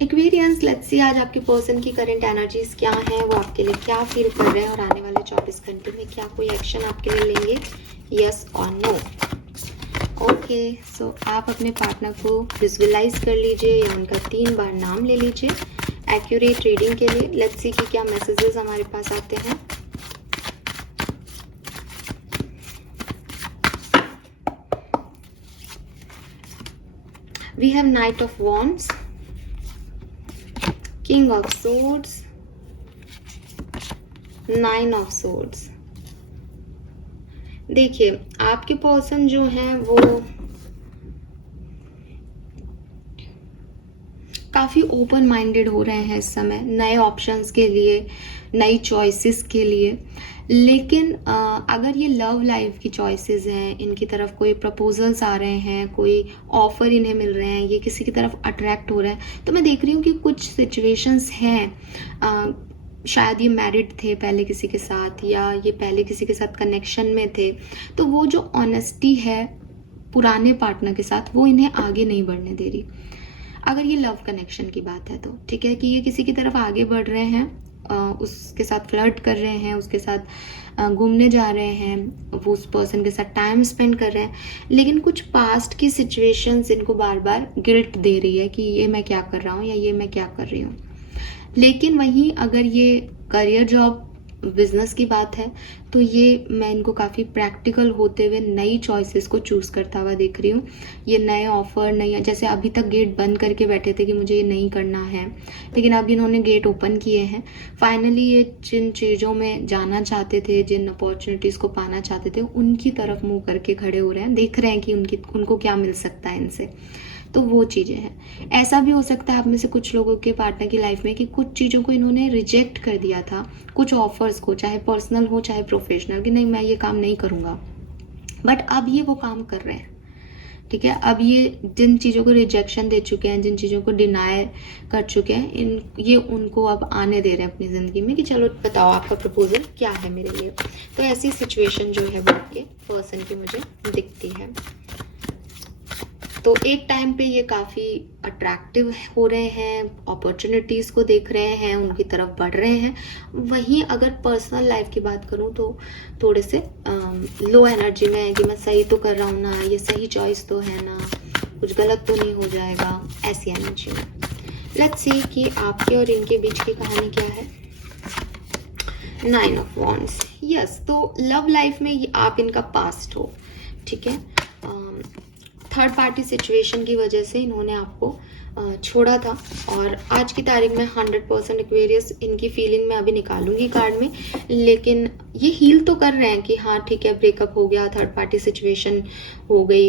Aquarians, let's see आज आपके person की करंट एनर्जीज क्या हैं, वो आपके लिए क्या फील कर रहे हैं और आने वाले 24 घंटे में क्या कोई एक्शन आपके लिए लेंगे, यस और नो। ओके, सो आप अपने पार्टनर को विजुअलाइज कर लीजिए या उनका 3 बार नाम ले लीजिए एक्यूरेट रीडिंग के लिए। लेट्स सी कि क्या मैसेजेस हमारे पास आते हैं। We have knight of wands, king of swords, 9 of swords. देखिए आपके पर्सन जो हैं वो काफ़ी ओपन माइंडेड हो रहे हैं इस समय नए ऑप्शंस के लिए, नई चॉइसेस के लिए। लेकिन अगर ये लव लाइफ की चॉइसेस हैं, इनकी तरफ कोई प्रपोजल्स आ रहे हैं, कोई ऑफर इन्हें मिल रहे हैं, ये किसी की तरफ अट्रैक्ट हो रहे हैं, तो मैं देख रही हूँ कि कुछ सिचुएशंस हैं, शायद ये मैरिड थे पहले किसी के साथ या ये पहले किसी के साथ कनेक्शन में थे, तो वो जो ऑनेस्टी है पुराने पार्टनर के साथ वो इन्हें आगे नहीं बढ़ने दे रही। अगर ये लव कनेक्शन की बात है तो ठीक है कि ये किसी की तरफ आगे बढ़ रहे हैं, उसके साथ फ्लर्ट कर रहे हैं, उसके साथ घूमने जा रहे हैं, वो उस पर्सन के साथ टाइम स्पेंड कर रहे हैं, लेकिन कुछ पास्ट की सिचुएशंस इनको बार बार गिल्ट दे रही है कि ये मैं क्या कर रहा हूँ या ये मैं क्या कर रही हूँ। लेकिन वहीं अगर ये करियर, जॉब, बिजनेस की बात है तो ये मैं इनको काफ़ी प्रैक्टिकल होते हुए नई चॉइसेस को चूज़ करता हुआ देख रही हूँ। ये नए ऑफर, नई, जैसे अभी तक गेट बंद करके बैठे थे कि मुझे ये नहीं करना है, लेकिन अब इन्होंने गेट ओपन किए हैं। फाइनली ये जिन चीज़ों में जाना चाहते थे, जिन अपॉर्चुनिटीज़ को पाना चाहते थे, उनकी तरफ मुँह करके खड़े हो रहे हैं, देख रहे हैं कि उनको क्या मिल सकता है इनसे। तो वो चीज़ें हैं। ऐसा भी हो सकता है आप में से कुछ लोगों के पार्टनर की लाइफ में कि कुछ चीज़ों को इन्होंने रिजेक्ट कर दिया था, कुछ ऑफर्स को, चाहे पर्सनल हो चाहे प्रोफेशनल, कि नहीं मैं ये काम नहीं करूँगा, बट अब ये वो काम कर रहे हैं। ठीक है, अब ये जिन चीज़ों को रिजेक्शन दे चुके हैं, जिन चीज़ों को डिनाई कर चुके हैं, ये उनको अब आने दे रहे हैं अपनी ज़िंदगी में कि चलो बताओ आपका प्रपोजल क्या है मेरे लिए। तो ऐसी सिचुएशन जो है वो आपके पर्सन की मुझे दिखती है। तो एक टाइम पे ये काफ़ी अट्रैक्टिव हो रहे हैं, अपॉर्चुनिटीज़ को देख रहे हैं, उनकी तरफ बढ़ रहे हैं। वहीं अगर पर्सनल लाइफ की बात करूँ तो थोड़े से लो एनर्जी में है कि मैं सही तो कर रहा हूँ ना, ये सही चॉइस तो है ना, कुछ गलत तो नहीं हो जाएगा, ऐसी एनर्जी में। लेट्स सी कि आपके और इनके बीच की कहानी क्या है। 9 ऑफ वॉन्ड्स, यस। तो लव लाइफ में आप इनका पास्ट हो, ठीक है। थर्ड पार्टी सिचुएशन की वजह से इन्होंने आपको छोड़ा था और आज की तारीख में 100% एक्वेरियस इनकी फीलिंग मैं अभी निकालूंगी कार्ड में, लेकिन ये हील तो कर रहे हैं कि हाँ ठीक है ब्रेकअप हो गया, थर्ड पार्टी सिचुएशन हो गई,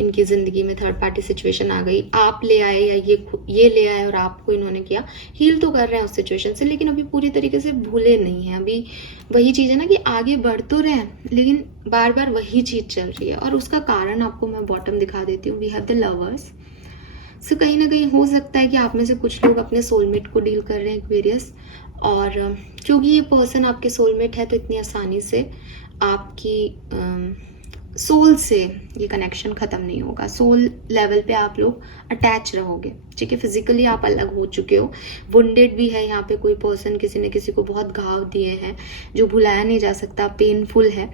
इनकी ज़िंदगी में थर्ड पार्टी सिचुएशन आ गई, आप ले आए या ये ले आए और आपको इन्होंने किया, हील तो कर रहे हैं उस सिचुएशन से, लेकिन अभी पूरी तरीके से भूले नहीं हैं। अभी वही चीज़ है ना कि आगे बढ़ तो रहे हैं लेकिन बार बार वही चीज़ चल रही है, और उसका कारण आपको मैं बॉटम दिखा देती हूँ। We have the lovers. So कहीं ना कहीं हो सकता है कि आप में से कुछ लोग अपने सोलमेट को डील कर रहे हैं एक्वेरियस, और क्योंकि ये पर्सन आपके सोलमेट है तो इतनी आसानी से आपकी सोल से ये कनेक्शन ख़त्म नहीं होगा। सोल लेवल पे आप लोग अटैच रहोगे, ठीक है। फिजिकली आप अलग हो चुके हो, वुंडेड भी है यहाँ पे कोई पर्सन, किसी ने किसी को बहुत घाव दिए हैं जो भुलाया नहीं जा सकता, पेनफुल है,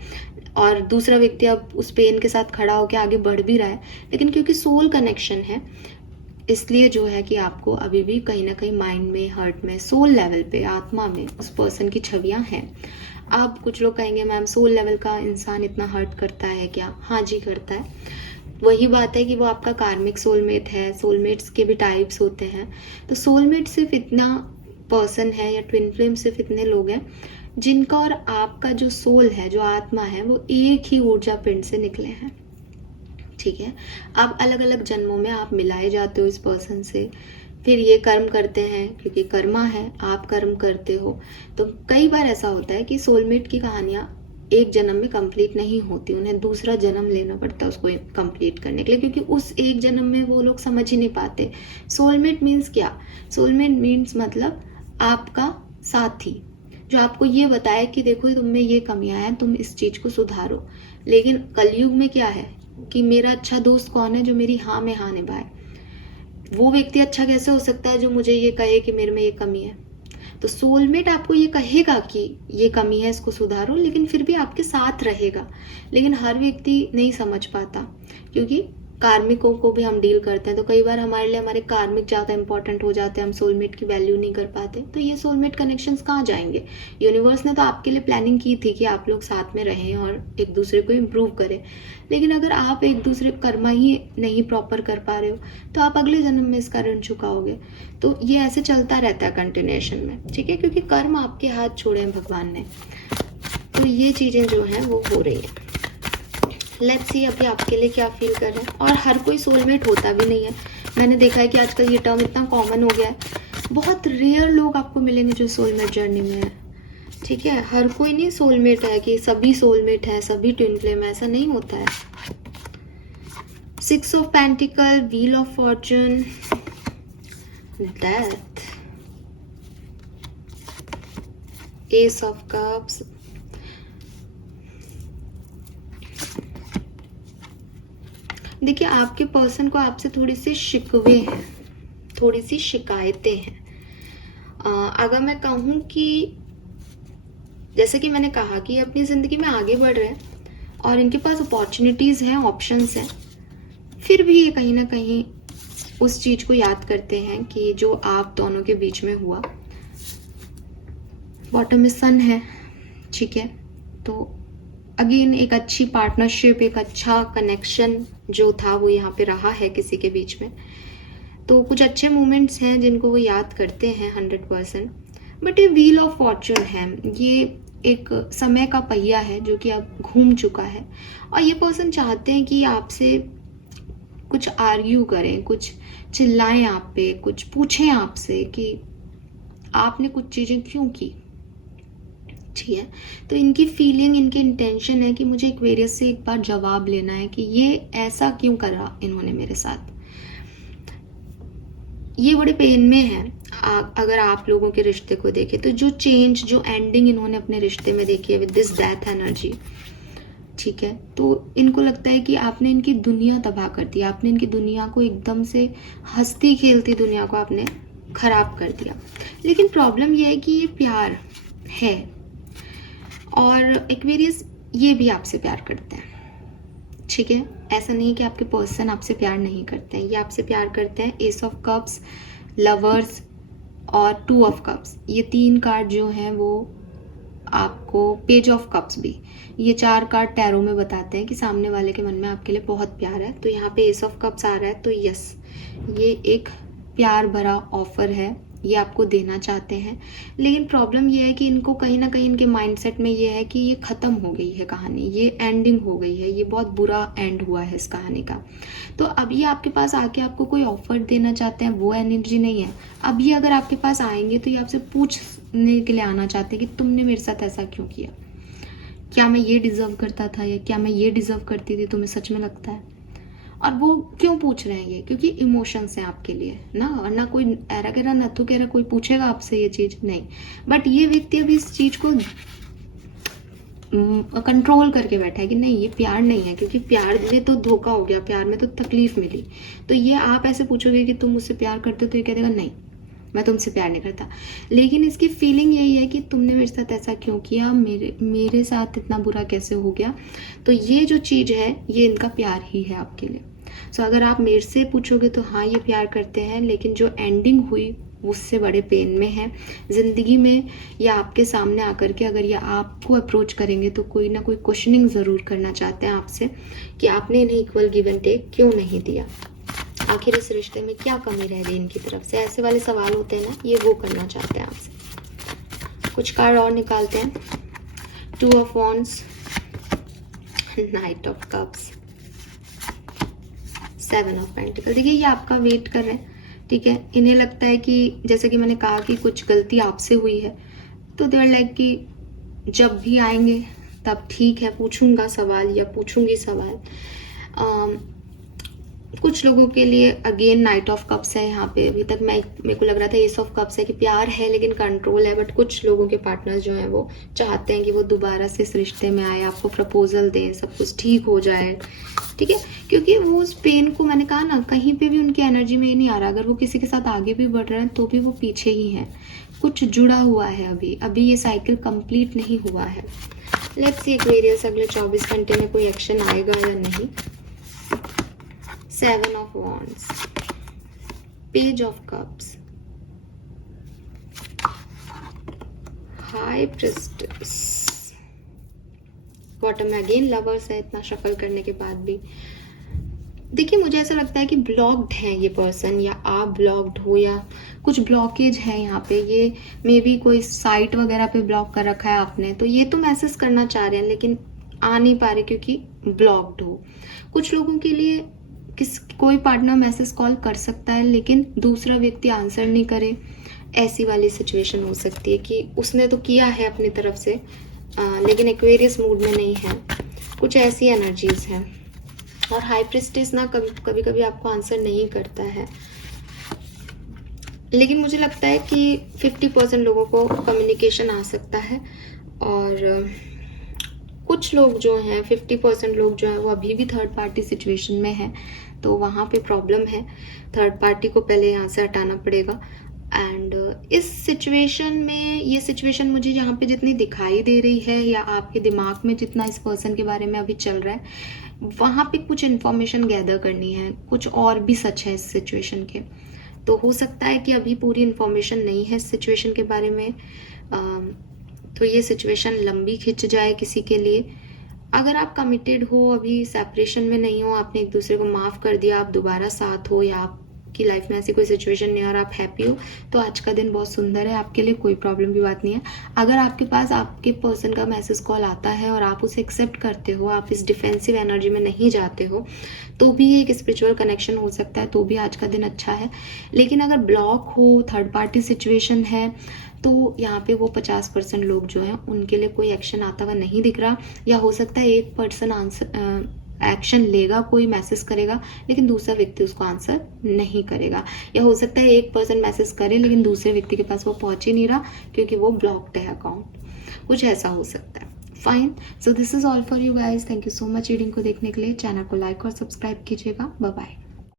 और दूसरा व्यक्ति अब उस पेन के साथ खड़ा होकर आगे बढ़ भी रहा है, लेकिन क्योंकि सोल कनेक्शन है इसलिए जो है कि आपको अभी भी कहीं ना कहीं माइंड में, हर्ट में, सोल लेवल पे, आत्मा में उस पर्सन की छवियां हैं। अब कुछ लोग कहेंगे मैम सोल लेवल का इंसान इतना हर्ट करता है क्या? हाँ जी करता है। वही बात है कि वो आपका कार्मिक सोलमेट है। सोलमेट्स के भी टाइप्स होते हैं, तो सोलमेट सिर्फ इतना पर्सन है या ट्विन फ्लेम सिर्फ इतने लोग हैं जिनका और आपका जो सोल है, जो आत्मा है, वो एक ही ऊर्जा पिंड से निकले हैं, ठीक है। अब अलग अलग जन्मों में आप मिलाए जाते हो इस पर्सन से, फिर ये कर्म करते हैं क्योंकि कर्मा है, आप कर्म करते हो। तो कई बार ऐसा होता है कि सोलमेट की कहानियाँ एक जन्म में कंप्लीट नहीं होती, उन्हें दूसरा जन्म लेना पड़ता है उसको कंप्लीट करने के लिए, क्योंकि उस एक जन्म में वो लोग समझ ही नहीं पाते। सोलमेट मीन्स क्या? सोलमेट मीन्स मतलब आपका साथी जो आपको ये बताए कि देखो तुम में ये कमियां हैं, तुम इस चीज़ को सुधारो। लेकिन कलयुग में क्या है कि मेरा अच्छा दोस्त कौन है? जो मेरी हाँ में हाँ निभाए। वो व्यक्ति अच्छा कैसे हो सकता है जो मुझे ये कहे कि मेरे में ये कमी है। तो सोलमेट आपको ये कहेगा कि ये कमी है, इसको सुधारो, लेकिन फिर भी आपके साथ रहेगा। लेकिन हर व्यक्ति नहीं समझ पाता, क्योंकि कार्मिकों को भी हम डील करते हैं, तो कई बार हमारे लिए हमारे कार्मिक ज़्यादा इंपॉर्टेंट हो जाते हैं, हम सोलमेट की वैल्यू नहीं कर पाते। तो ये सोलमेट कनेक्शंस कहाँ जाएंगे? यूनिवर्स ने तो आपके लिए प्लानिंग की थी कि आप लोग साथ में रहें और एक दूसरे को इम्प्रूव करें। लेकिन अगर आप एक दूसरे कर्मा ही नहीं प्रॉपर कर पा रहे हो, तो आप अगले जन्म में इसका ऋण चुकाओगे। तो ये ऐसे चलता रहता है कंटिन्यूएशन में, ठीक है, क्योंकि कर्म आपके हाथ छोड़े हैं भगवान ने। तो ये चीज़ें जो हैं वो हो रही हैं। लेट्स सी अभी आपके लिए क्या फील कर रहे हैं। और हर कोई सोलमेट होता भी नहीं है। मैंने देखा है कि आजकल ये टर्म इतना कॉमन हो गया है, बहुत रेयर लोग आपको मिलेंगे जो सोलमेट जर्नी में है, ठीक है। हर कोई नहीं सोलमेट है कि सभी सोलमेट है, सभी ट्विन फ्लेम, ऐसा नहीं होता है। 6 of pentacle, wheel of Fortune, death, S of cups, देखिए आपके पर्सन को आपसे थोड़ी सी शिकवे हैं, थोड़ी सी शिकायतें हैं। अगर मैं कहूँ कि जैसे कि मैंने कहा कि ये अपनी ज़िंदगी में आगे बढ़ रहे हैं और इनके पास अपॉर्चुनिटीज़ हैं, ऑप्शंस हैं, फिर भी ये कहीं ना कहीं उस चीज़ को याद करते हैं कि जो आप दोनों के बीच में हुआ। बॉटम में सन है, ठीक है। तो अगेन एक अच्छी पार्टनरशिप, एक अच्छा कनेक्शन जो था वो यहाँ पे रहा है किसी के बीच में। तो कुछ अच्छे मोमेंट्स हैं जिनको वो याद करते हैं 100%। बट ये व्हील ऑफ फॉर्चून है, ये एक समय का पहिया है जो कि अब घूम चुका है। और ये पर्सन चाहते हैं कि आपसे कुछ आर्ग्यू करें, कुछ चिल्लाएं आप पे, कुछ पूछें आपसे कि आपने कुछ चीज़ें क्यों की, ठीक है। तो इनकी फीलिंग, इनकी इंटेंशन है कि मुझे एक्वेरियस से एक बार जवाब लेना है कि ये ऐसा क्यों करा इन्होंने मेरे साथ। ये बड़े पेन में है। अगर आप लोगों के रिश्ते को देखें तो जो चेंज, जो एंडिंग इन्होंने अपने रिश्ते में देखी है विद दिस डेथ एनर्जी, ठीक है, तो इनको लगता है कि आपने इनकी दुनिया तबाह कर दी, आपने इनकी दुनिया को एकदम से हंसती खेलती दुनिया को आपने खराब कर दिया। लेकिन प्रॉब्लम यह है कि ये प्यार है और एक्वेरियस ये भी आपसे प्यार करते हैं, ठीक है। ऐसा नहीं है कि आपके पर्सन आपसे प्यार नहीं करते हैं, ये आपसे प्यार करते हैं। एस ऑफ कप्स, लवर्स और 2 ऑफ कप्स, ये 3 कार्ड जो हैं वो आपको, पेज ऑफ कप्स भी, ये 4 कार्ड टैरो में बताते हैं कि सामने वाले के मन में आपके लिए बहुत प्यार है। तो यहाँ पे एस ऑफ कप्स आ रहा है, तो यस, ये एक प्यार भरा ऑफर है, ये आपको देना चाहते हैं। लेकिन प्रॉब्लम ये है कि इनको कहीं ना कहीं इनके माइंडसेट में ये है कि ये ख़त्म हो गई है कहानी, ये एंडिंग हो गई है, ये बहुत बुरा एंड हुआ है इस कहानी का। तो अब ये आपके पास आके आपको कोई ऑफर देना चाहते हैं, वो एनर्जी नहीं है। अब ये अगर आपके पास आएंगे तो ये आपसे पूछने के लिए आना चाहते हैं कि तुमने मेरे साथ ऐसा क्यों किया, क्या मैं ये डिज़र्व करता था या क्या मैं ये डिज़र्व करती थी, तुम्हें सच में लगता है। और वो क्यों पूछ रहे हैं ये, क्योंकि इमोशंस हैं आपके लिए ना, और ना कोई ऐरा गहरा नथु गहरा कोई पूछेगा आपसे ये चीज़ नहीं। बट ये व्यक्ति अभी इस चीज़ को कंट्रोल करके बैठा है कि नहीं, ये प्यार नहीं है, क्योंकि प्यार में तो धोखा हो गया, प्यार में तो तकलीफ मिली। तो ये आप ऐसे पूछोगे कि तुम मुझसे प्यार करते हो, तो ये कह देगा नहीं, मैं तुमसे प्यार नहीं करता। लेकिन इसकी फीलिंग यही है कि तुमने मेरे साथ ऐसा क्यों किया, मेरे साथ इतना बुरा कैसे हो गया। तो ये जो चीज़ है ये इनका प्यार ही है आपके लिए। सो अगर आप मेरे से पूछोगे तो हाँ, ये प्यार करते हैं, लेकिन जो एंडिंग हुई उससे बड़े पेन में है ज़िंदगी में। या आपके सामने आकर के अगर ये आपको अप्रोच करेंगे तो कोई ना कोई क्वेश्चनिंग ज़रूर करना चाहते हैं आपसे कि आपने इन्हें इक्वल गिव एंड टेक क्यों नहीं दिया, आखिर इस रिश्ते में क्या कमी रह गई इनकी तरफ से। ऐसे वाले सवाल होते हैं ना, ये वो करना चाहते हैं आपसे। कुछ कार्ड और निकालते हैं। 2 of wands, night of cups, 7 of pentacle. देखिए ये आपका वेट कर रहे हैं, ठीक है। इन्हें लगता है कि जैसे कि मैंने कहा कि कुछ गलती आपसे हुई है, तो देर लाइक कि जब भी आएंगे तब ठीक है, पूछूंगा सवाल या पूछूंगी सवाल। कुछ लोगों के लिए अगेन नाइट ऑफ कप्स है यहाँ पे। अभी तक मेरे को लग रहा था एस ऑफ कप्स है कि प्यार है लेकिन कंट्रोल है, बट कुछ लोगों के पार्टनर्स जो हैं वो चाहते हैं कि वो दोबारा से इस रिश्ते में आए, आपको प्रपोजल दें, सब कुछ ठीक हो जाए, ठीक है। क्योंकि वो उस पेन को, मैंने कहा ना, कहीं पे भी उनकी एनर्जी में ये नहीं आ रहा। अगर वो किसी के साथ आगे भी बढ़ रहे हैं तो भी वो पीछे ही हैं, कुछ जुड़ा हुआ है अभी ये साइकिल कंप्लीट नहीं हुआ है। लेट्स सी एक्वेरियस अगले 24 घंटे में कोई एक्शन आएगा या नहीं। 7 of Wands, Page of Cups, High Priestess, bottom में अगेन लवर्स है। इतना शफल करने के बाद भी देखिए, मुझे ऐसा लगता है कि ब्लॉक्ड है ये पर्सन, या आप ब्लॉक्ड हो, या कुछ ब्लॉकेज है यहाँ पे। ये मे बी कोई साइट वगैरह पे ब्लॉक कर रखा है आपने, तो ये तो मैसेज करना चाह रहे हैं लेकिन आ नहीं पा रहे क्योंकि ब्लॉक्ड हो। कुछ लोगों के लिए कोई पार्टनर मैसेज कॉल कर सकता है लेकिन दूसरा व्यक्ति आंसर नहीं करे, ऐसी वाली सिचुएशन हो सकती है कि उसने तो किया है अपनी तरफ से लेकिन एक्वेरियस मूड में नहीं है। कुछ ऐसी एनर्जीज हैं। और हाई प्रिस्टेस ना कभी कभी आपको आंसर नहीं करता है, लेकिन मुझे लगता है कि 50% लोगों को कम्युनिकेशन आ सकता है। और कुछ लोग जो हैं 50% लोग जो हैं वो अभी भी थर्ड पार्टी सिचुएशन में है, तो वहाँ पे प्रॉब्लम है। थर्ड पार्टी को पहले यहाँ से हटाना पड़ेगा। एंड इस सिचुएशन में, ये सिचुएशन मुझे यहाँ पे जितनी दिखाई दे रही है या आपके दिमाग में जितना इस पर्सन के बारे में अभी चल रहा है, वहाँ पे कुछ इन्फॉर्मेशन गैदर करनी है, कुछ और भी सच है इस सिचुएशन के। तो हो सकता है कि अभी पूरी इन्फॉर्मेशन नहीं है इस सिचुएशन के बारे में, तो ये सिचुएशन लंबी खिंच जाए किसी के लिए। अगर आप कमिटेड हो, अभी सेपरेशन में नहीं हो, आपने एक दूसरे को माफ़ कर दिया, आप दोबारा साथ हो, या आपकी लाइफ में ऐसी कोई सिचुएशन नहीं है और आप हैप्पी हो, तो आज का दिन बहुत सुंदर है आपके लिए, कोई प्रॉब्लम की बात नहीं है। अगर आपके पास आपके पर्सन का मैसेज कॉल आता है और आप उसे एक्सेप्ट करते हो, आप इस डिफेंसिव एनर्जी में नहीं जाते हो, तो भी एक स्पिरिचुअल कनेक्शन हो सकता है, तो भी आज का दिन अच्छा है। लेकिन अगर ब्लॉक हो, थर्ड पार्टी सिचुएशन है, तो यहाँ पे वो 50% लोग जो हैं उनके लिए कोई एक्शन आता हुआ नहीं दिख रहा। या हो सकता है एक पर्सन आंसर एक्शन लेगा, कोई मैसेज करेगा लेकिन दूसरा व्यक्ति उसको आंसर नहीं करेगा। या हो सकता है एक पर्सन मैसेज करे लेकिन दूसरे व्यक्ति के पास वो पहुंच ही नहीं रहा क्योंकि वो ब्लॉक्ड है अकाउंट। कुछ ऐसा हो सकता है। Fine, so this is all for you guys. Thank you so much reading को देखने के लिए। चैनल को लाइक और सब्सक्राइब कीजिएगा। Bye bye.